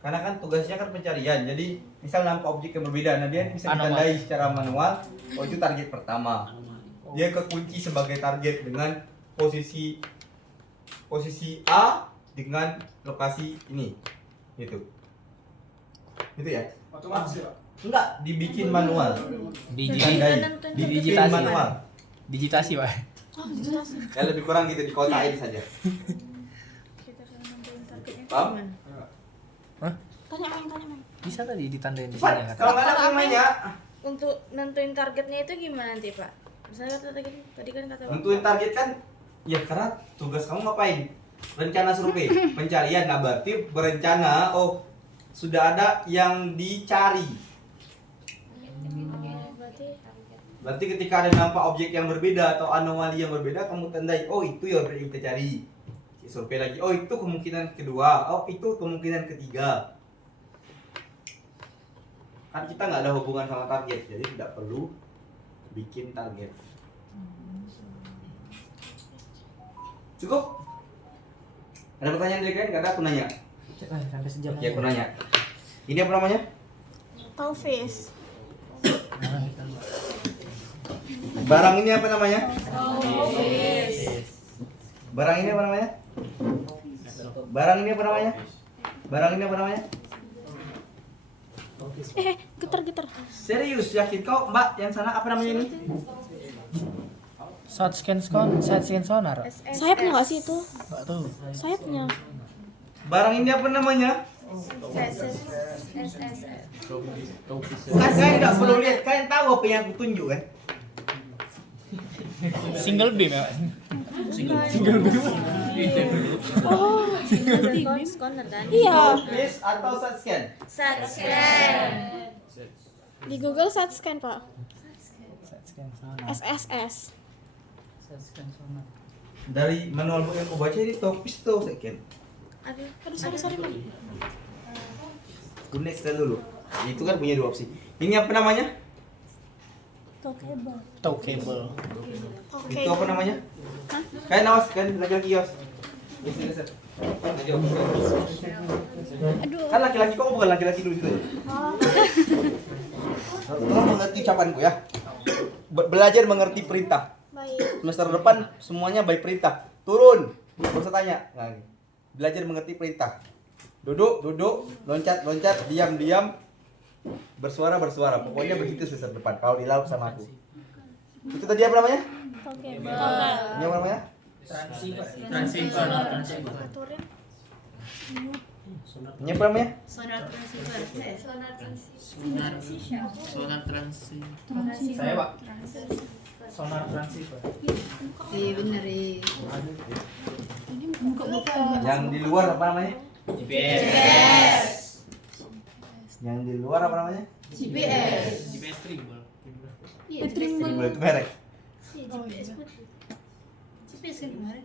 Karena kan tugasnya kan pencarian. Jadi misal nampak objek yang berbeda, nah dia bisa ditandai secara manual. Oh itu target pertama. Dia kekunci sebagai target dengan posisi A dengan lokasi ini. Gitu. Gitu ya? otomatis ya Pak. Enggak, dibikin manual. Digitasi. Dibikin Digitasi. manual. Digitasi Pak. Oh, jelas. Ya lebih kurang gitu dikotain saja. Kita akan nentuin targetnya Paham? gimana? Tanya Meng. Bisa tadi ditandain di Cepat, sini kan. kalau nggak ada yang nanya, Untuk nentuin targetnya itu gimana nanti Pak? Misalnya tadi kan kata nentuin target kan ya karena tugas kamu ngapain? Rencana survei, pencarian. Nah berarti berencana, oh sudah ada yang dicari. Berarti ketika ada nampak objek yang berbeda atau anomali yang berbeda, kamu tandai, oh itu yang kita cari. Survei lagi, oh itu kemungkinan kedua, oh itu kemungkinan ketiga. Kan kita nggak ada hubungan sama target, jadi tidak perlu bikin target. Cukup? Ada pertanyaan dari kalian? Nggak ada, aku nanya. Sampai sejam. Oke, aku nanya. Ini apa namanya? Taufis. Barang ini apa namanya? Barang ini apa namanya? Barang ini apa namanya? Barang ini apa namanya? Getar. Serius, yakin kau Mbak yang sana apa namanya ini? Side scan sonar. Sayapnya nggak sih itu? Enggak tahu. Sayapnya. Barang ini apa namanya? SSS. Kan kalian nggak perlu lihat, kalian tahu apa yang aku tunjuk kan? Single beam ya. Oh, Scanner kan? iya. Face atau side scan? Scan. Di Google side scan Pak. Side scan sonar. SSS. Saksikan sonar. Dari manual yang aku baca ini topis tuh second. Aduh, sorry, Bang. Aku next kan dulu. Itu kan punya 2 opsi. Ini apa namanya? Talkable. Oke. Itu apa namanya? Kayak nawas kan laki-laki yos. Yes. Kan laki-laki kok bukan laki-laki dulu gitu. Tolong mengerti ucapanku ya. Belajar mengerti perintah. Baik. Semester depan semuanya by perintah. Turun, gak usah tanya. Nah, ini. Belajar mengerti perintah. Duduk, loncat, diam, bersuara. Pokoknya begitu semester depan. Kalau di laut sama aku. Itu tadi apa namanya? Ini apa namanya? Transceiver. Aturin. Ini apa namanya? Sonar transceiver. Sonar transceiver. Saya, Pak. Sonar transceiver. Iya benar iya. Yang di luar apa namanya? GPS. Yang di luar apa namanya? GPS. GPS tribal. Iya GPS. Boleh itu merek. Iya GPS. GPS kan kemarin.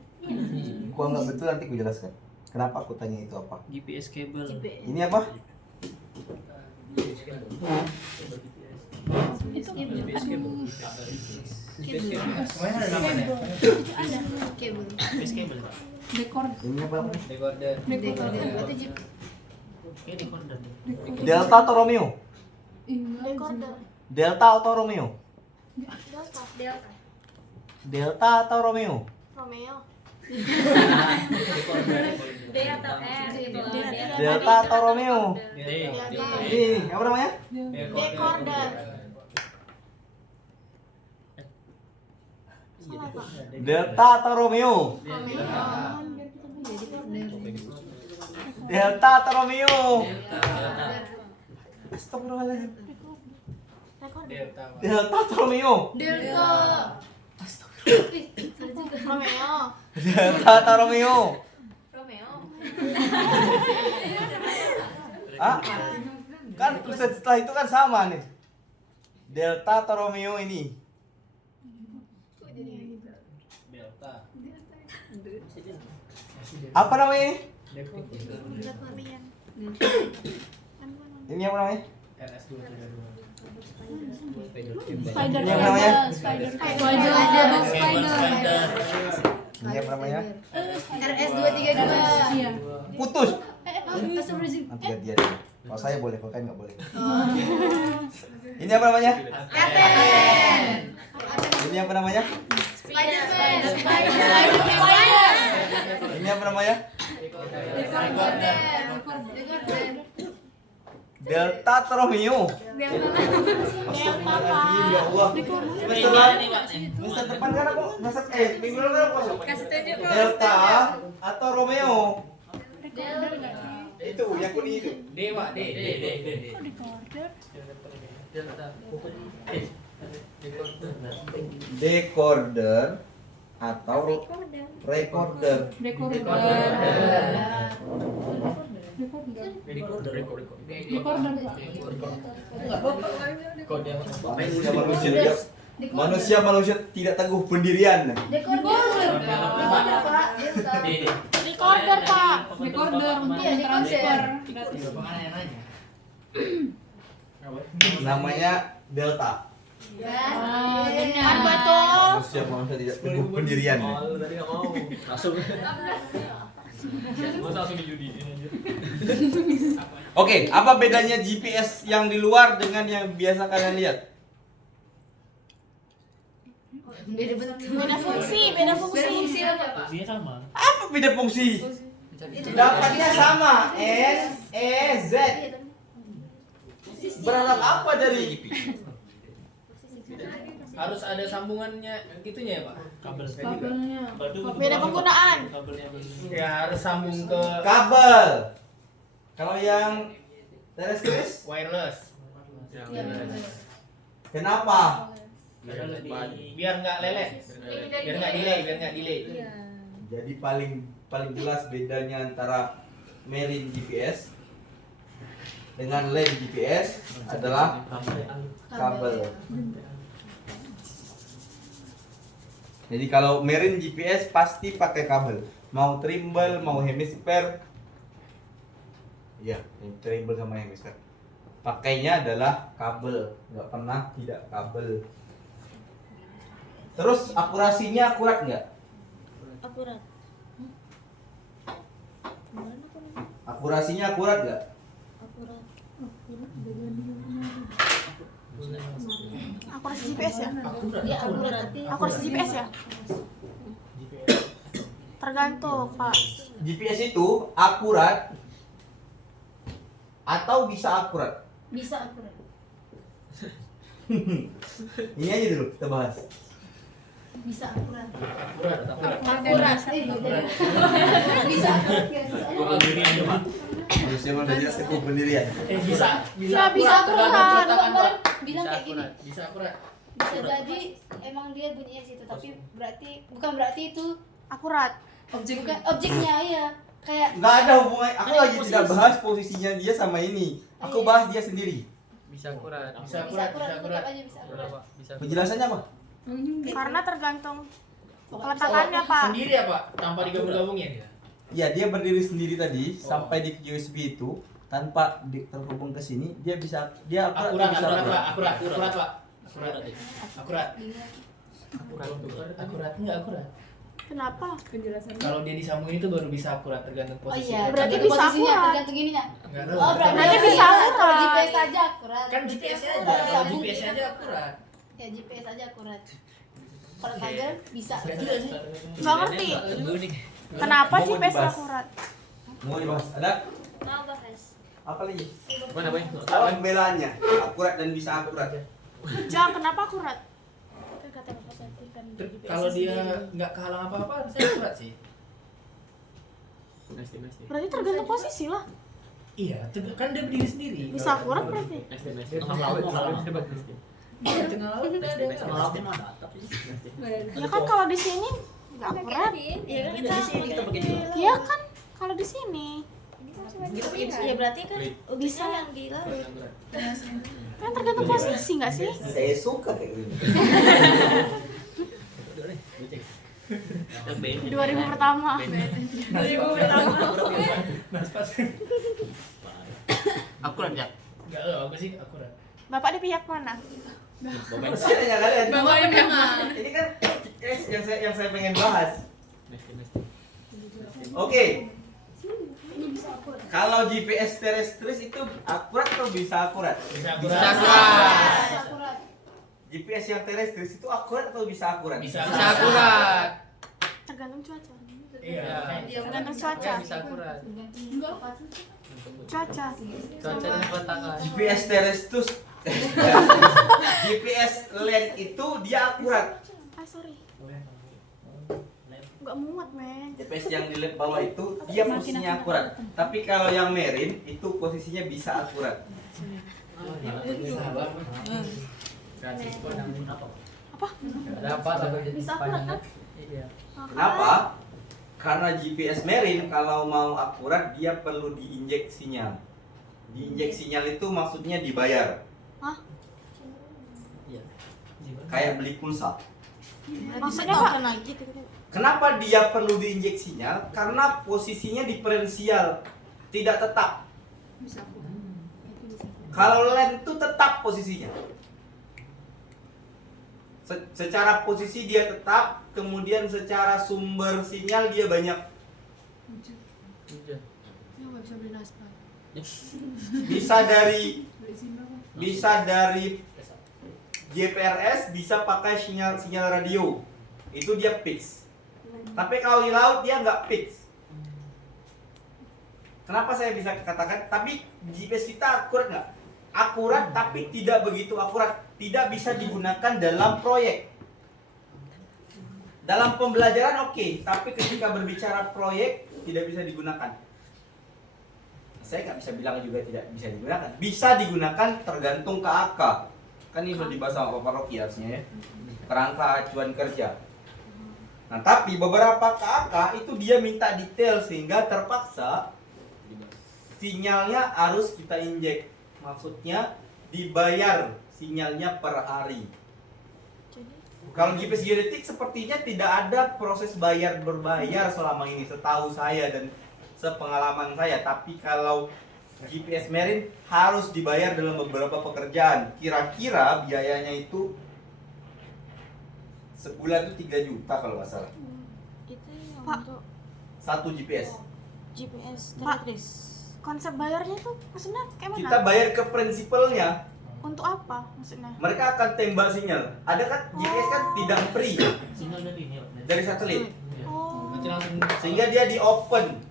Gua nggak betul nanti gue jelaskan. Kenapa aku tanya itu apa? GPS cable. GPS. Ini apa? GPS cable. Semuanya ada namanya. Kabel. GPS cable, Pak. Ini apa? Decoder. Atau jeep. Oke, decoder. Delta atau Romeo? Recorder. Delta atau Romeo? Delta. Delta atau Romeo? Romeo. D atau R gitu loh. Delta atau Romeo? Delta. Ini apa namanya? Recorder. Salah, Pak. Delta atau Romeo? Romeo. Delta atau Romeo? Astagfirullahaladzim. Recorder. Delta, Pak. Delta atau Romeo? Delta. Salah juga. Romeo. Delta atau Romeo? Romeo. Ah, kan tulisan setelah itu kan sama nih. Delta atau Romeo ini? Delta. Apa namanya ini? Bulat varian. Ini apa namanya? RS232. Ini apa namanya? Spider. Ini apa namanya? RS232. Putus. Astagfirullahaladzim. Nanti gantian. Kalau saya boleh, kalau kalian nggak boleh. Ini apa namanya? Kapten. Ini apa namanya? Spider-Man. Ini apa namanya? Recorder. Delta atau Romeo? Delta, Pak. Ya Allah. Semester depan kan aku minggu lalu kan aku masuk. Delta atau Romeo? Itu yang kuning itu. D, Pak. D. Decoder atau recorder? Manusia tidak teguh pendirian. Recorder. Pak. Recorder, Pak. Iya, recorder. Namanya Delta. Kan betul. Manusia tidak teguh pendirian. Tadi nggak mau. Langsung dijudiin aja. Oke, apa bedanya GPS yang di luar dengan yang biasa kalian lihat? Beda bentuk. Beda fungsi. apa, Pak? Fungsinya sama. Apa beda fungsi? Dapatnya sama, S, E, Z. Berharap apa dari Harus ada sambungannya gitunya ya, Pak? Kabelnya. Beda penggunaan. Kabelnya Ya harus sambung ke kabel? Kalau yang terestris, wireless. kenapa? Biar nggak lelet. Biar nggak delay. Jadi paling jelas bedanya antara marine GPS dengan land GPS adalah kabel. Jadi kalau Marine GPS pasti pakai kabel. Mau Trimble, mau Hemisphere. Iya, Trimble sama Hemisphere. Pakainya adalah kabel, nggak pernah tidak kabel. Terus akurasinya akurat nggak? Akurat. Akurasinya akurat nggak? Akurat. Akurasi GPS ya? Dia akurat tapi Akurasi GPS ya? Tergantung, Pak. GPS itu akurat atau bisa akurat? bisa akurat. Ini aja dulu kita bahas. Bisa akurat. Akurat. Bisa akurat ya. Pendirian coba. Manusia belajar teguh pendirian. Bisa Ya, bisa akurat. tangan, Pak. Bilang Bisa kayak gini. akurat. Bisa akurat. Bisa jadi emang dia bunyinya situ tapi bukan berarti itu Akurat. bukan objeknya ya. Kayak Nggak ada hubungan. Aku lagi tidak bahas posisinya dia sama ini. Aku bahas dia sendiri. Bisa akurat. Bisa bisa akurat. akurat, Bisa akurat. tetap aja bisa akurat. Bisa Penjelasannya apa? Karena tergantung peletakannya, Pak. Sendiri ya, Pak? Tanpa digabung-gabungin. Ya, dia berdiri sendiri tadi sampai di USB itu tanpa terhubung ke sini, dia akurat, Akurat, bisa akurat, Pak. Akurat, akurat, Pak. Akurat. Akurat. Akurat. Akurat enggak akurat. Kenapa? Kalau dia disambungin itu baru bisa akurat tergantung Oh posisi. iya, Berarti tergantung bisa posisinya, akurat. tergantung ininya. Enggak tahu. Oh, berarti Berarti bisa akurat. Kalau GPS aja akurat. Kan GPS aja. Kalau Kalau sambung, GPS iya. aja akurat. Ya GPS aja akurat. Kalau kagak bisa. Nggak ngerti. Kenapa Mau GPS dibahas. akurat? Mau dibahas? Ada? Mau bahas. Apa lagi? Apa namanya? Pembelaannya akurat dan bisa akurat. Jangan, kenapa akurat? Kata Bapak tadi kan Kalau dia nggak kehalang apa-apa harusnya akurat sih. Berarti tergantung posisi lah. Iya, kan dia berdiri sendiri. Bisa akurat berarti. Di tengah laut udah ada. Ya kan kalau di sini nggak akurat. Iya kan kita begini. Iya kan kalau di sini Ya berarti kan bisa yang di laut. kan tergantung posisi nggak sih? Saya suka kayak gini. 2000 pertama. Akurat ya. Enggak, aku sih akurat. Bapak di pihak mana? Saya tanya kalian. Bapaknya Ini kan yang saya pengen bahas. Oke. Kalau GPS terestris itu akurat atau bisa akurat? Bisa Bisa akurat. akurat. Bisa akurat. GPS yang terestris itu akurat atau bisa akurat? Bisa Bisa akurat. Tergantung cuaca. Iya. Tergantung cuaca. Bisa akurat. Cuaca. Cuaca dan tangan. GPS terestris GPS land itu dia akurat. Ah, sorry. Nggak muat, men. GPS yang di lab bawah itu dia posisinya akurat. Tapi kalau yang marine itu posisinya bisa akurat. Ada apa? Bisa akurat kan? Iya. Kenapa? Karena GPS marine kalau mau akurat dia perlu diinjek sinyal. Diinjek sinyal itu maksudnya dibayar. Hah? Kayak beli pulsa. Maksudnya Pak? Kenapa dia perlu diinjek sinyal? Karena posisinya diferensial, tidak tetap. Kalau land itu tetap posisinya. Secara posisi dia tetap, kemudian secara sumber sinyal dia banyak. Bisa dari GPRS, bisa pakai sinyal radio. Itu dia fix. Tapi kalau di laut dia nggak fix. Kenapa saya bisa katakan? Tapi GPS kita akurat nggak? Akurat, tapi tidak begitu akurat. Tidak bisa digunakan dalam proyek. Dalam pembelajaran oke, tapi ketika berbicara proyek tidak bisa digunakan. Saya nggak bisa bilang juga tidak bisa digunakan. Bisa digunakan tergantung KAK. Kan ini sudah dibahas sama Bapak Rocky harusnya ya. Kerangka acuan kerja. Nah, tapi beberapa KAK itu dia minta detail sehingga terpaksa sinyalnya harus kita injek. Maksudnya dibayar sinyalnya per hari. Kalau GPS geodetik sepertinya tidak ada proses bayar berbayar selama ini, setahu saya dan sepengalaman saya. Tapi kalau GPS marine harus dibayar dalam beberapa pekerjaan. Kira-kira biayanya itu sebulan itu 3 juta kalau nggak salah. Itu yang Pak. untuk Satu GPS. GPS Pak. terus. konsep bayarnya tuh maksudnya kayak mana? Kita bayar ke prinsipalnya. Untuk apa maksudnya? Mereka akan tembak sinyal. Ada kan GPS kan tidak free Sinyal dari ini. dari satelit. Oh. Nanti langsung Sehingga dia di open.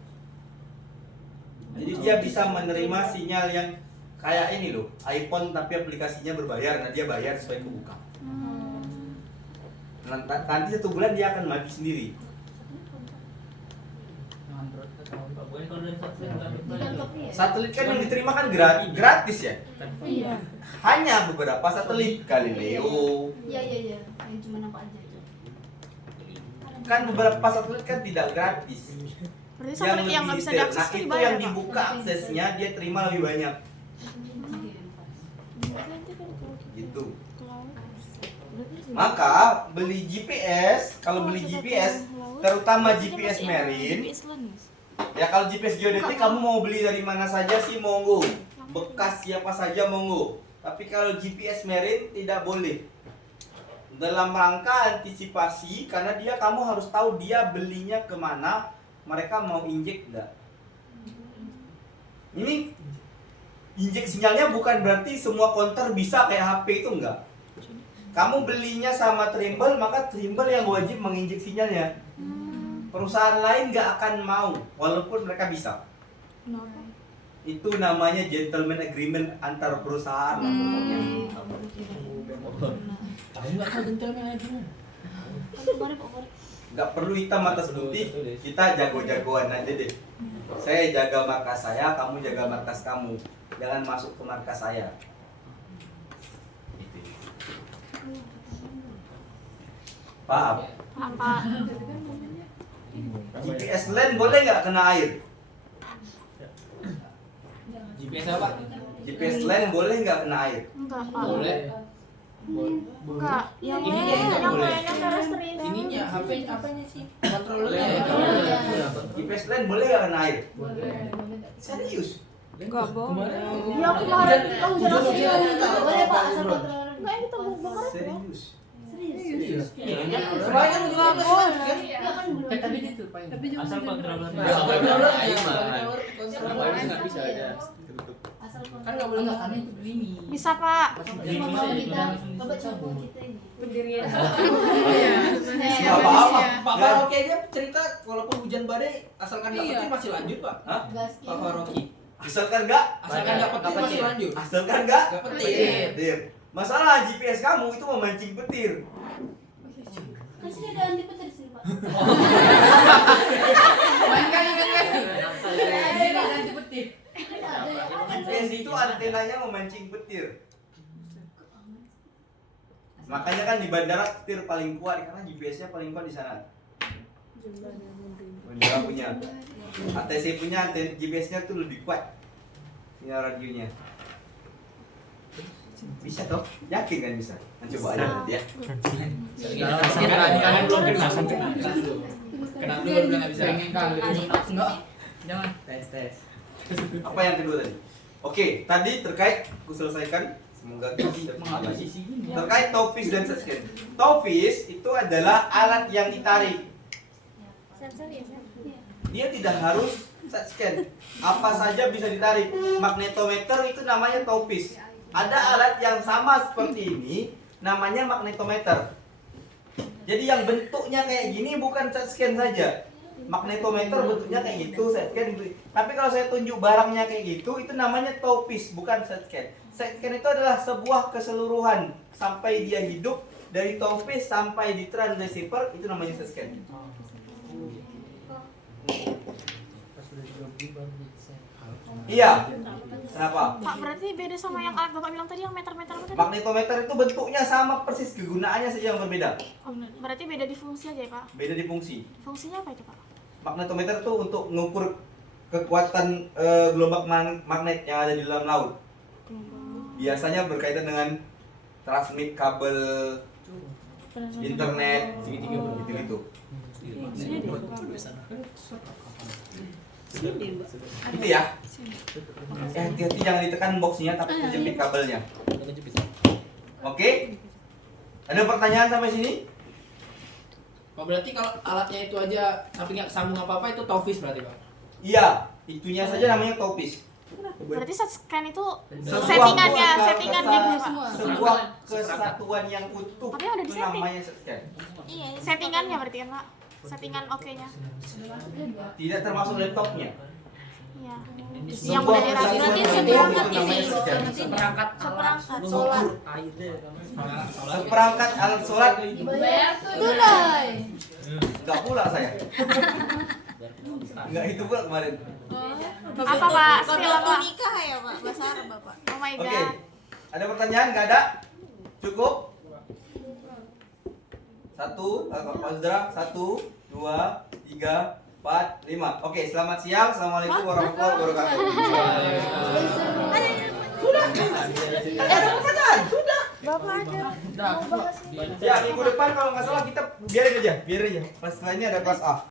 Jadi dia bisa menerima sinyal yang kayak ini loh, iPhone tapi aplikasinya berbayar. Nah dia bayar supaya kebuka. Nanti 1 bulan dia akan mati sendiri. Pak Boy kalau dari satelit nggak ada Bukan kopi ya? Satelit kan yang diterima kan gratis ya. Iya. Hanya beberapa satelit, Galileo. Iya iya iya. Yang cuma nampak aja itu. Kan beberapa satelit kan tidak gratis. Berarti satelit yang nggak bisa detail. diakses Nah itu itu dibayar yang ya, Pak? dibuka aksesnya dia terima lebih banyak. Gitu. Maka beli GPS, kalau beli GPS, terutama GPS marine, ya kalau GPS geodetik kamu mau beli dari mana saja sih monggo, bekas siapa saja monggo. Tapi kalau GPS marine tidak boleh. Dalam rangka antisipasi, karena kamu harus tahu dia belinya kemana, mereka mau injek enggak. Ini injek sinyalnya bukan berarti semua counter bisa kayak HP itu enggak. Kamu belinya sama Trimble, maka Trimble yang wajib menginjek sinyalnya. Perusahaan lain nggak akan mau, walaupun mereka bisa. Itu namanya gentleman agreement antar perusahaan lah pokoknya. tahu nggak kan gentleman aja. Nggak perlu hitam atas putih, kita jago-jagoan aja deh. Saya jaga markas saya, kamu jaga markas kamu. Jangan masuk ke markas saya. Paham? Apa? GPS land boleh nggak kena air? GPS apa? GPS land boleh nggak kena air? Enggak, Pak. Boleh. Enggak. Yang Ini ini nggak yang boleh. yang terrestrial. Ininya HP apanya sih? Kontrolernya. GPS land boleh nggak kena air? Serius? Enggak, Bang. Yang kemarin kita hujan Hujan-hujan. Boleh Pak, asal kontrol. Enggak, ini tuh bongkar itu. Serius? Serius. Semuanya kan juga boleh. Iya kan belum. Tadi itu Pak. Tapi jangan Asal juga. kontroler. Kontroler ayo mah. Nggak bisa ada. Asal kontrol. Kan nggak boleh Enggak, karena itu gini. Bisa, Pak. Cuma kalau kita coba coba kita ini. Pendirian. Nggak apa-apa. Pak Faroki aja cerita walaupun hujan badai asalkan nggak Iya. petir masih lanjut, Pak. Hah? Gas Pak Faroki. Asalkan nggak? Asalkan nggak petir masih lanjut. Asalkan nggak? Nggak petir. Petir. Masalah GPS kamu itu memancing petir. Kan sini ada anti petir di sini Pak. Main kali kan. Ini ada anti petir. Ada ya. GPS itu antenanya memancing petir. Makanya kan di bandara petir paling kuat karena GPS-nya paling kuat di sana. Bandara punya. ATC punya anten GPS-nya tuh lebih kuat. Sinyal radionya. Bisa toh? Yakin kan bisa? Nah, coba aja nanti ya. Kalian belum kena, kena dulu. Kena dulu baru bilang nggak bisa. Pengen kali. Enggak. Jangan. Tes. Apa yang kedua tadi? Oke, tadi terkait aku selesaikan. Semoga bisa mengalami. Terkait topis dan set scan. Topis itu adalah alat yang ditarik. Sensor ya, sensor. Dia tidak harus set scan. Apa saja bisa ditarik. Magnetometer itu namanya topis. Ada alat yang sama seperti ini, namanya magnetometer. Jadi yang bentuknya kayak gini bukan set scan saja. Magnetometer bentuknya kayak gitu, set scan gitu. Tapi kalau saya tunjuk barangnya kayak gitu, itu namanya topis, bukan set scan. Set scan itu adalah sebuah keseluruhan sampai dia hidup dari topis sampai di transceiver, itu namanya set scan. Iya. Kenapa? Pak, berarti beda sama yang alat Bapak bilang tadi yang meter-meter apa tadi? Magnetometer itu bentuknya sama persis, kegunaannya saja yang berbeda. Oh, berarti beda di fungsi aja ya, Pak? Beda di fungsi. Fungsinya apa itu, Pak? Magnetometer itu untuk mengukur kekuatan gelombang magnet yang ada di dalam laut. Biasanya berkaitan dengan transmit kabel internet, gitu-gitu. Itu ya. Hati-hati jangan ditekan boxnya tapi kejepit kabelnya. Oke? Ada pertanyaan sampai sini? Pak, berarti kalau alatnya itu aja tapi nggak sambung apa-apa itu tofis berarti Pak? Iya, itunya saja namanya topis. Berarti scan itu Sebuah settingannya kesatuan- gitu Pak. Sebuah kesatuan yang utuh Tapi udah itu disetting. namanya scan. Iya, settingannya berarti kan Pak. Settingan oke-nya. Tidak termasuk laptopnya. Iya. Sebuah Yang udah dirancang kesatuan berarti yang seperangkat utuh namanya scan. seperangkat solar. Seperangkat alat sholat Tunai. enggak pula saya. Enggak itu pula kemarin. Apa Pak? Skill apa? nikah ya Pak, bahasa Arab Bapak. Oh my Oke. god. Ada pertanyaan? Enggak ada? Cukup? 1, Pak Saudara, 1, 2, 3, 4, 5. Oke, selamat siang. Assalamualaikum warahmatullahi wabarakatuh. Sudah. Ada pertanyaan? Sudah. Bapak ada. Ya, minggu depan kalau nggak salah kita biarin aja. Pas setelah ini ada kelas A.